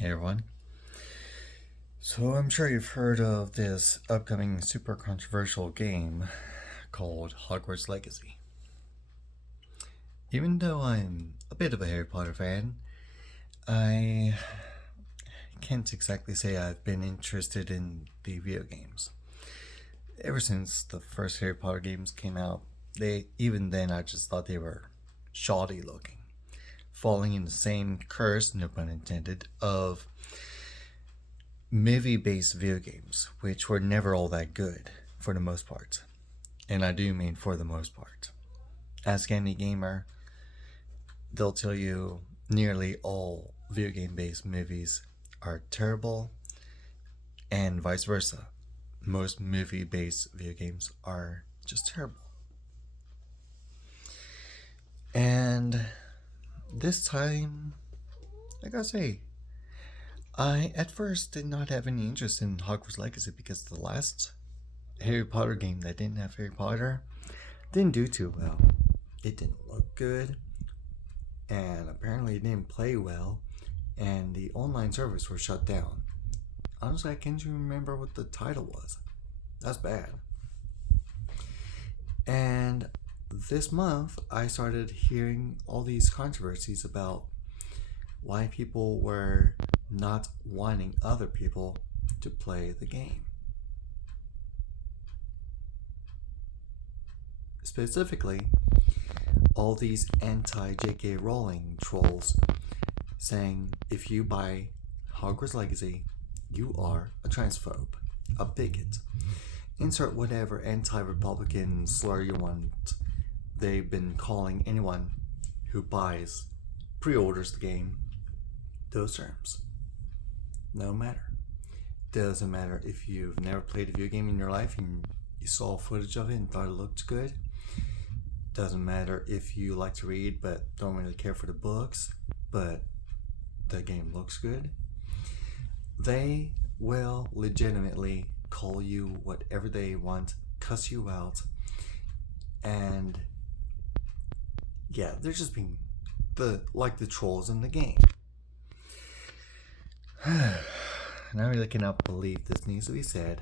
Hey everyone. So I'm sure you've heard of this upcoming super controversial game called Hogwarts Legacy. Even though I'm a bit of a Harry Potter fan, I can't exactly say I've been interested in the video games. Ever since the first Harry Potter games came out, even then I just thought they were shoddy looking, falling in the same curse, no pun intended, of movie-based video games, which were never all that good for the most part. And I do mean for the most part. Ask any gamer, they'll tell you nearly all video game-based movies are terrible, and vice versa. Most movie-based video games are just terrible. And this time, I gotta say, I at first did not have any interest in Hogwarts Legacy because the last Harry Potter game that didn't have Harry Potter didn't do too well. It didn't look good, and apparently it didn't play well, and the online servers were shut down. Honestly, I can't even remember what the title was. That's bad. And this month, I started hearing all these controversies about why people were not wanting other people to play the game. Specifically, all these anti-JK Rowling trolls saying if you buy Hogwarts Legacy, you are a transphobe, a bigot. Insert whatever anti-Republican slur you want. They've been calling anyone who pre-orders the game, those terms. No matter. Doesn't matter if you've never played a video game in your life and you saw footage of it and thought it looked good. Doesn't matter if you like to read but don't really care for the books, but the game looks good. They will legitimately call you whatever they want, cuss you out, and yeah, they're just being like the trolls in the game. And I really cannot believe this needs to be said,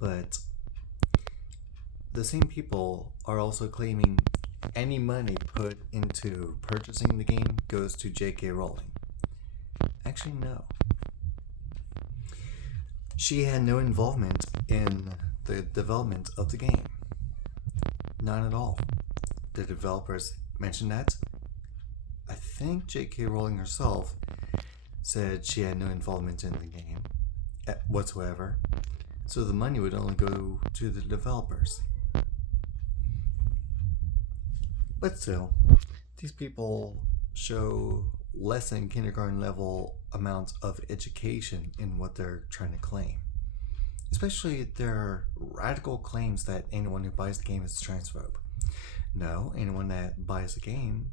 but the same people are also claiming any money put into purchasing the game goes to J.K. Rowling. Actually, no. She had no involvement in the development of the game. None at all. The developers mentioned that. I think J.K. Rowling herself said she had no involvement in the game whatsoever, so the money would only go to the developers. But still, these people show less than kindergarten level amounts of education in what they're trying to claim. Especially their radical claims that anyone who buys the game is a transphobe. No, anyone that buys the game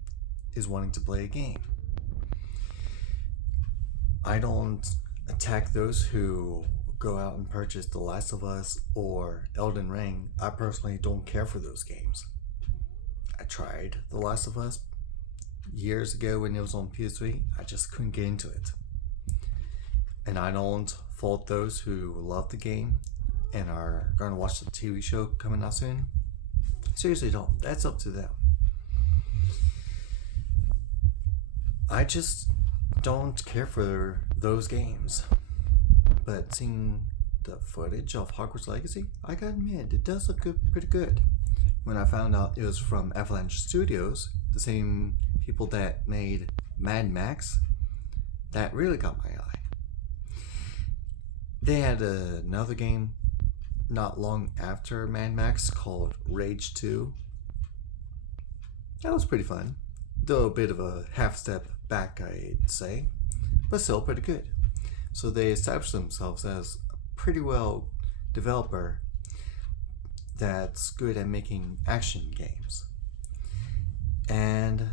is wanting to play a game. I don't attack those who go out and purchase The Last of Us or Elden Ring. I personally don't care for those games. I tried The Last of Us years ago when it was on PS3. I just couldn't get into it. And I don't fault those who love the game and are going to watch the TV show coming out soon. Seriously, don't. That's up to them. I just don't care for those games. But seeing the footage of Hogwarts Legacy, I gotta admit, it does look pretty good. When I found out it was from Avalanche Studios, the same people that made Mad Max, that really got my eye. They had another game not long after Mad Max called Rage 2. That was pretty fun, though a bit of a half step back, I'd say, but still pretty good. So they established themselves as a pretty well developer that's good at making action games. And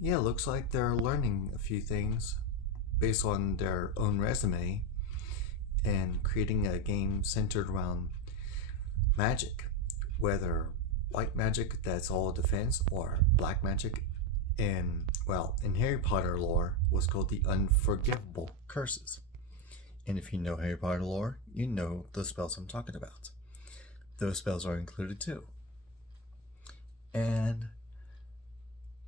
yeah, looks like they're learning a few things based on their own resume and creating a game centered around magic, whether white magic that's all defense or black magic in Well, in Harry Potter lore was called the unforgivable curses. And if you know Harry Potter lore, you know the spells I'm talking about. Those spells are included too. And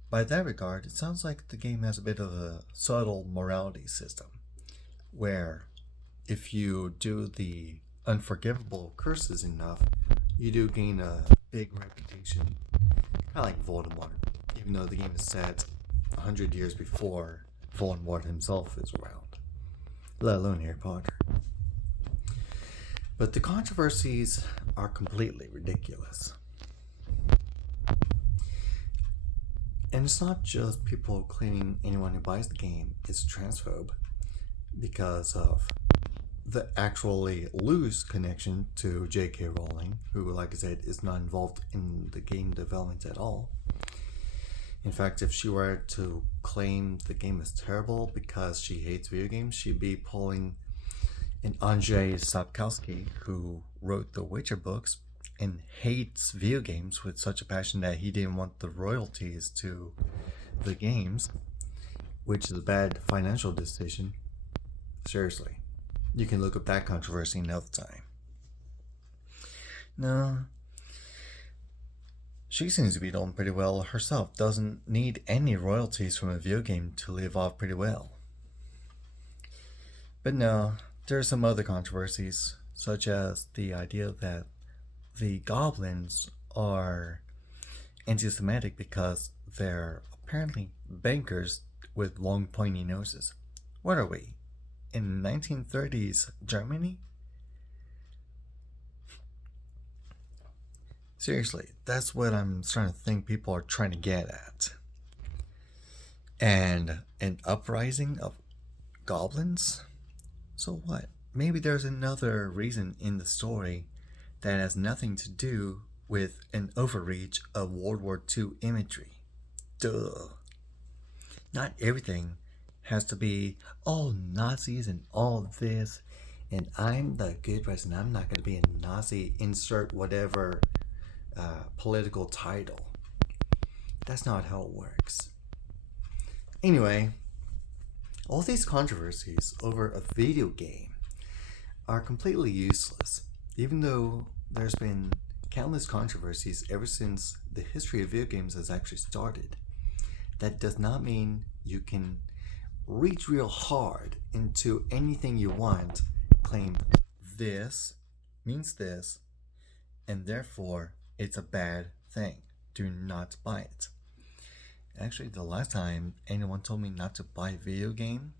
by that regard, it sounds like the game has a bit of a subtle morality system, where if you do the unforgivable curses enough, you do gain a big reputation, kind of like Voldemort, even though the game is set 100 years before Voldemort himself is around, let alone Harry Potter. But the controversies are completely ridiculous. And it's not just people claiming anyone who buys the game is transphobe because of the actually loose connection to J.K. Rowling, who, like I said, is not involved in the game development at all. In fact, if she were to claim the game is terrible because she hates video games, she'd be pulling an Andrzej Sapkowski, who wrote the Witcher books and hates video games with such a passion that he didn't want the royalties to the games, which is a bad financial decision. Seriously. You can look up that controversy another time. No. She seems to be doing pretty well herself. Doesn't need any royalties from a video game to live off pretty well. But no, there are some other controversies, such as the idea that the goblins are anti-Semitic because they're apparently bankers with long pointy noses. What are we? In 1930s Germany? Seriously, that's what I'm trying to think people are trying to get at. And an uprising of goblins? So what? Maybe there's another reason in the story that has nothing to do with an overreach of World War II imagery. Duh. Not everything has to be all Nazis and all this, and I'm the good person. I'm not going to be a Nazi, insert whatever political title. That's not how it works. Anyway, all these controversies over a video game are completely useless, even though there's been countless controversies ever since the history of video games has actually started. That does not mean you can reach real hard into anything you want, claim this means this, and therefore it's a bad thing. Do not buy it. Actually, the last time anyone told me not to buy a video game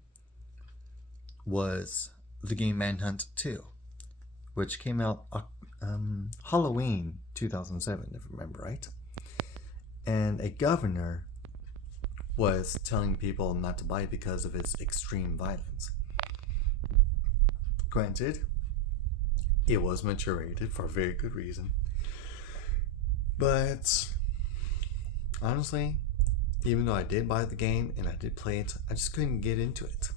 was the game Manhunt 2, which came out Halloween 2007, if I remember right. And a governor was telling people not to buy it because of its extreme violence. Granted, it was mature rated for a very good reason. But honestly, even though I did buy the game and I did play it, I just couldn't get into it.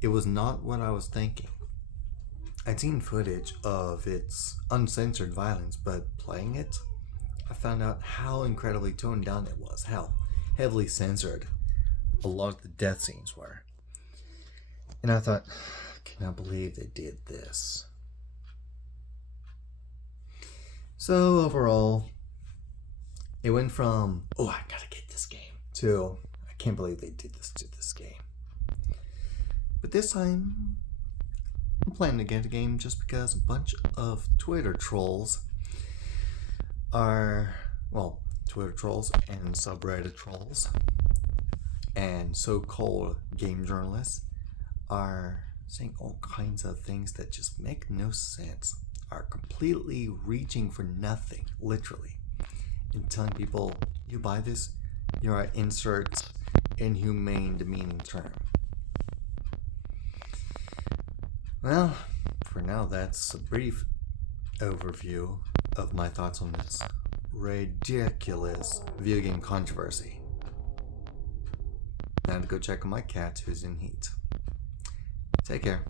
It was not what I was thinking. I'd seen footage of its uncensored violence, but playing it, I found out how incredibly toned down it was, how heavily censored a lot of the death scenes were. And I thought, I cannot believe they did this. So overall, it went from, oh, I gotta get this game, to, I can't believe they did this to this game. But this time, I'm planning to get a game just because a bunch of Twitter trolls are, well, Twitter trolls and subreddit trolls and so-called game journalists are saying all kinds of things that just make no sense, are completely reaching for nothing, literally, and telling people, you buy this, you're an insert inhumane demeaning term. Well, for now, that's a brief overview of my thoughts on this ridiculous video game controversy. Now to go check on my cat who's in heat. Take care.